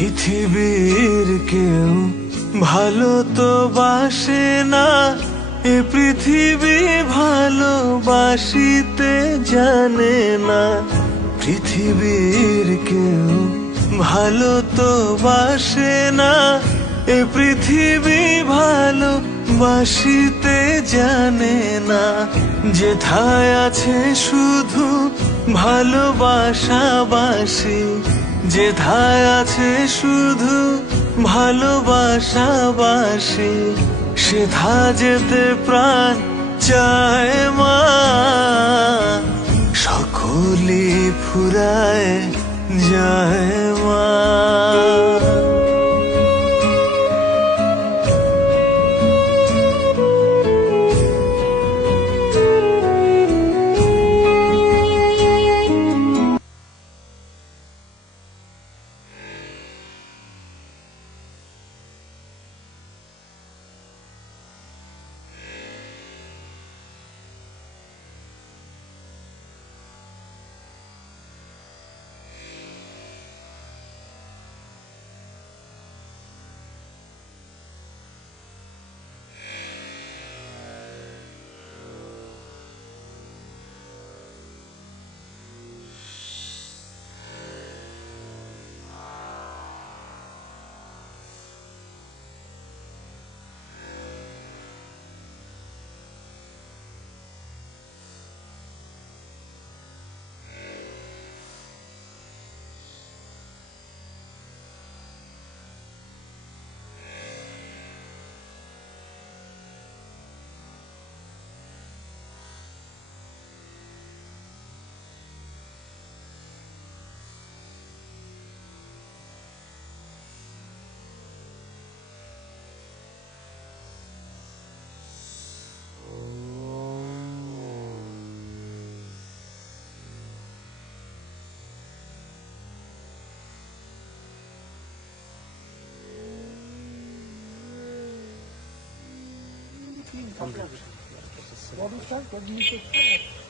পৃথিবীর কেউ ভালো তো বাসে না, এ পৃথিবী ভালোবাসিতে জানে না। পৃথিবীর কেউ ভালো তো বাসে না, এ পৃথিবী ভালোবাসিতে জানে না। যেথায় আছে শুধু ভালোবাসাবাসি, যেথায় আছে শুধু ভালোবাসাবাসি, সেথা যেতে প্রাণ চায় মা। সকলি ফুরায় যায় মা। Complete.